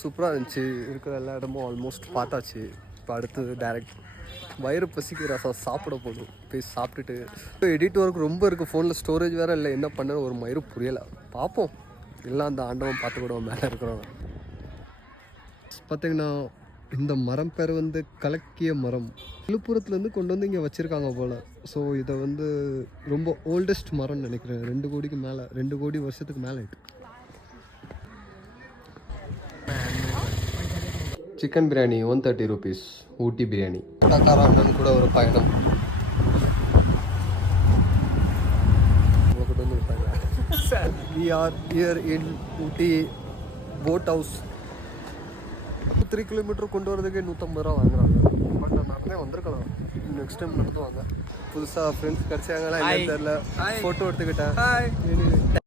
சூப்பராக இருந்துச்சு. இருக்கிற எல்லா இடமும் ஆல்மோஸ்ட் பார்த்தாச்சு. இப்போ அடுத்தது டேரெக்ட் வயிறு பசிக்கு ரசம் சாப்பிட போதும். போய் சாப்பிட்டுட்டு இப்போ எடிட் ஒர்க் ரொம்ப இருக்குது. ஃபோனில் ஸ்டோரேஜ் வேறு இல்லை. என்ன பண்ண ஒரு மயிறு புரியலை. பார்ப்போம். எல்லாம் அந்த ஆண்டவன் பார்த்துக்கூட மேலே இருக்கிறவங்க. பார்த்தீங்கன்னா இந்த மரம் பேர் வந்து கலக்கிய மரம். விழுப்புரத்துலேருந்து கொண்டு வந்து இங்கே வச்சுருக்காங்க போல். ஸோ இதை வந்து ரொம்ப ஓல்டஸ்ட் மரம்னு நினைக்கிறேன். 2 கோடிக்கு மேலே, 2 கோடி வருஷத்துக்கு மேலே ஆகிட்டு. Chicken biryani 130 rupees. ஊட்டி பிரியாணி. காக்காராமன் கூட ஒரு பயணம். We are here in Ooty boat house. 3 kilometre கொண்டு வரதுக்கு 150 ரூபா வாங்குறாங்க. பட் நடந்தே வந்திருக்கலாம். நெக்ஸ்ட் டைம் நடத்துவாங்க. புதுசாக ஃப்ரெண்ட்ஸ் கிடச்சாங்களா என்னன்னு தெரியல. ஃபோட்டோ எடுத்துக்கிட்டேன்.